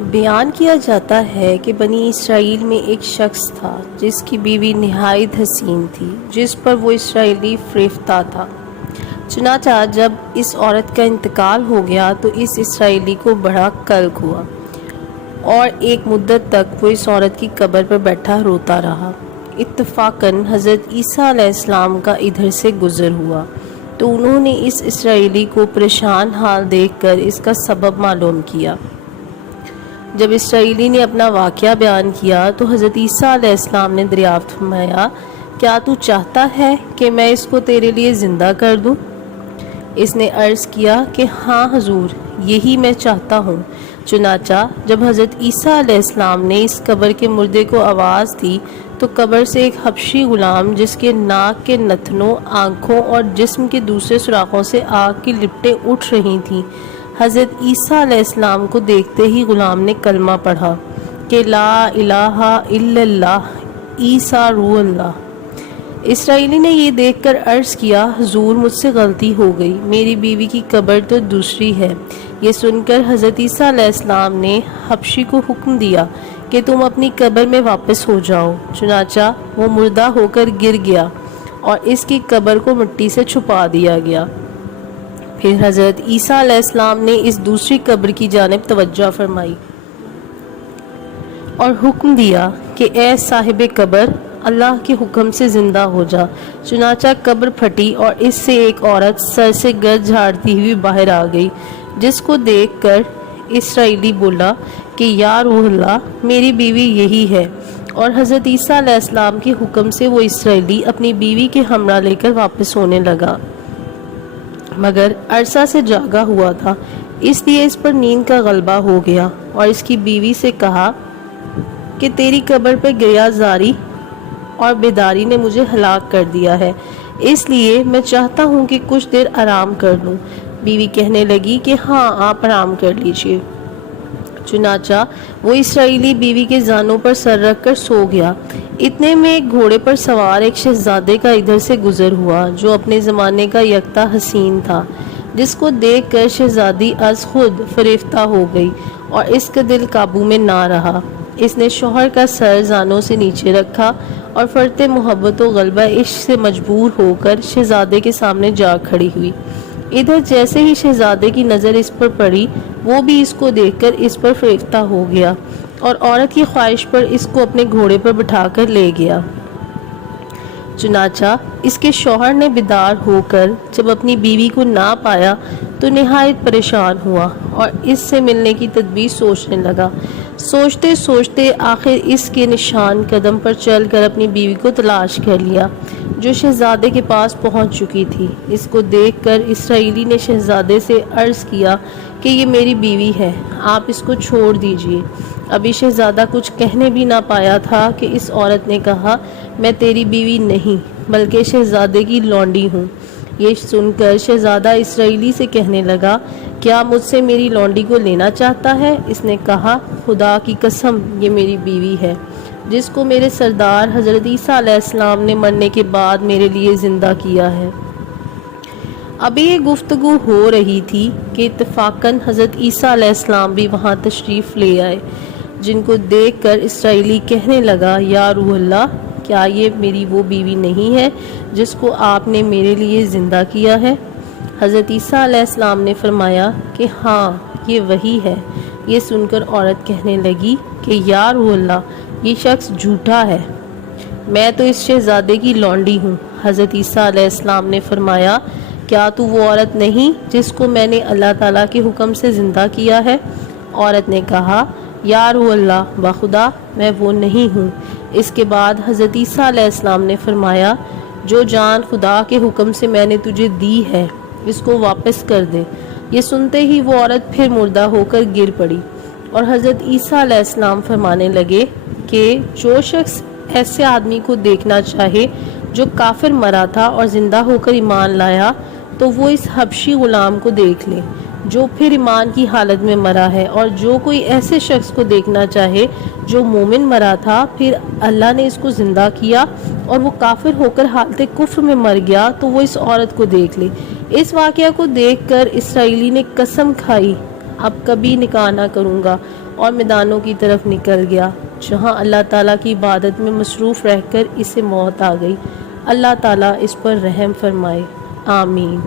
بیان کیا جاتا ہے کہ بنی اسرائیل میں ایک شخص تھا جس کی بیوی نہایت حسین تھی، جس پر وہ اسرائیلی فریفتہ تھا۔ چنانچہ جب اس عورت کا انتقال ہو گیا تو اس اسرائیلی کو بڑا قلق ہوا اور ایک مدت تک وہ اس عورت کی قبر پر بیٹھا روتا رہا۔ اتفاقاً حضرت عیسیٰ علیہ السلام کا ادھر سے گزر ہوا تو انہوں نے اس اسرائیلی کو پریشان حال دیکھ کر اس کا سبب معلوم کیا۔ جب اسرائیلی نے اپنا واقعہ بیان کیا تو حضرت عیسیٰ علیہ السلام نے دریافت فرمایا، کیا تو چاہتا ہے کہ میں اس کو تیرے لیے زندہ کر دوں؟ اس نے عرض کیا کہ ہاں حضور، یہی میں چاہتا ہوں۔ چنانچہ جب حضرت عیسیٰ علیہ السلام نے اس قبر کے مردے کو آواز دی تو قبر سے ایک حبشی غلام جس کے ناک کے نتنوں، آنکھوں اور جسم کے دوسرے سوراخوں سے آگ کی لپٹیں اٹھ رہی تھیں، حضرت عیسیٰ علیہ السلام کو دیکھتے ہی غلام نے کلمہ پڑھا کہ لا الہ الا اللہ عیسیٰ روح اللہ۔ اسرائیلی نے یہ دیکھ کر عرض کیا، حضور مجھ سے غلطی ہو گئی، میری بیوی کی قبر تو دوسری ہے۔ یہ سن کر حضرت عیسیٰ علیہ السلام نے حبشی کو حکم دیا کہ تم اپنی قبر میں واپس ہو جاؤ۔ چنانچہ وہ مردہ ہو کر گر گیا اور اس کی قبر کو مٹی سے چھپا دیا گیا۔ پھر حضرت عیسیٰ علیہ السلام نے اس دوسری قبر کی جانب توجہ فرمائی اور حکم دیا کہ اے صاحب قبر، اللہ کے حکم سے زندہ ہو جا۔ چنانچہ قبر پھٹی اور اس سے ایک عورت سر سے گرد جھاڑتی ہوئی باہر آ گئی، جس کو دیکھ کر اسرائیلی بولا کہ یا روح اللہ، میری بیوی یہی ہے۔ اور حضرت عیسیٰ علیہ السلام کے حکم سے وہ اسرائیلی اپنی بیوی کے ہمراہ لے کر واپس ہونے لگا، مگر عرصہ سے جاگا ہوا تھا، اس لیے اس پر نیند کا غلبہ ہو گیا اور اس کی بیوی سے کہا کہ تیری قبر پہ گریا زاری اور بیداری نے مجھے ہلاک کر دیا ہے، اس لیے میں چاہتا ہوں کہ کچھ دیر آرام کر لوں۔ بیوی کہنے لگی کہ ہاں، آپ آرام کر لیجئے۔ چنانچہ وہ اسرائیلی بیوی کے زانوں پر سر رکھ کر سو گیا۔ اتنے میں ایک گھوڑے پر سوار ایک شہزادے کا ادھر سے گزر ہوا جو اپنے زمانے کا یکتا حسین تھا، جس کو دیکھ کر شہزادی از خود فریفتہ ہو گئی اور اس کا دل قابو میں نہ رہا۔ اس نے شوہر کا سر زانوں سے نیچے رکھا اور فرط محبت و غلبہ عشق سے مجبور ہو کر شہزادے کے سامنے جا کھڑی ہوئی۔ ادھر جیسے ہی شہزادے کی نظر اس پر پڑی، وہ بھی اس کو دیکھ کر اس پر فریفتہ ہو گیا اور عورت کی خواہش پر اس کو اپنے گھوڑے پر بٹھا کر لے گیا۔ چنانچہ اس کے شوہر نے بیدار ہو کر جب اپنی بیوی کو نہ پایا تو نہایت پریشان ہوا اور اس سے ملنے کی تدبیر سوچنے لگا۔ سوچتے سوچتے آخر اس کے نشان قدم پر چل کر اپنی بیوی کو تلاش کر لیا، جو شہزادے کے پاس پہنچ چکی تھی۔ اس کو دیکھ کر اسرائیلی نے شہزادے سے عرض کیا کہ یہ میری بیوی ہے، آپ اس کو چھوڑ دیجئے۔ ابھی شہزادہ کچھ کہنے بھی نہ پایا تھا کہ اس عورت نے کہا، میں تیری بیوی نہیں بلکہ شہزادے کی لونڈی ہوں۔ یہ سن کر شہزادہ اسرائیلی سے کہنے لگا، کیا مجھ سے میری لونڈی کو لینا چاہتا ہے؟ اس نے کہا، خدا کی قسم یہ میری بیوی ہے، جس کو میرے سردار حضرت عیسیٰ علیہ السلام نے مرنے کے بعد میرے لیے زندہ کیا ہے۔ ابھی یہ گفتگو ہو رہی تھی کہ اتفاقاً حضرت عیسیٰ علیہ السلام بھی وہاں تشریف لے آئے، جن کو دیکھ کر اسرائیلی کہنے لگا، یا روح اللہ، کیا یہ میری وہ بیوی نہیں ہے جس کو آپ نے میرے لیے زندہ کیا ہے؟ حضرت عیسیٰ علیہ السلام نے فرمایا کہ ہاں، یہ وہی ہے۔ یہ سن کر عورت کہنے لگی کہ یا روح اللہ، یہ شخص جھوٹا ہے، میں تو اس شہزادے کی لونڈی ہوں۔ حضرت عیسیٰ علیہ السلام نے فرمایا، کیا تو وہ عورت نہیں جس کو میں نے اللہ تعالیٰ کے حکم سے زندہ کیا ہے؟ عورت نے کہا، یا روح اللہ، بخدا میں وہ نہیں ہوں۔ اس کے بعد حضرت عیسیٰ علیہ السلام نے فرمایا، جو جان خدا کے حکم سے میں نے تجھے دی ہے اس کو واپس کر دے۔ یہ سنتے ہی وہ عورت پھر مردہ ہو کر گر پڑی اور حضرت عیسیٰ علیہ السلام فرمانے لگے کہ جو شخص ایسے آدمی کو دیکھنا چاہے جو کافر مرا تھا اور زندہ ہو کر ایمان لایا، تو وہ اس حبشی غلام کو دیکھ لے جو پھر ایمان کی حالت میں مرا ہے، اور جو کوئی ایسے شخص کو دیکھنا چاہے جو مومن مرا تھا پھر اللہ نے اس کو زندہ کیا اور وہ کافر ہو کر حالت کفر میں مر گیا، تو وہ اس عورت کو دیکھ لے۔ اس واقعہ کو دیکھ کر اسرائیلی نے قسم کھائی اب کبھی نکاح نہ کروں گا، اور میدانوں کی طرف نکل گیا جہاں اللہ تعالیٰ کی عبادت میں مصروف رہ کر اسے موت آ گئی۔ اللہ تعالیٰ اس پر رحم فرمائے، آمین۔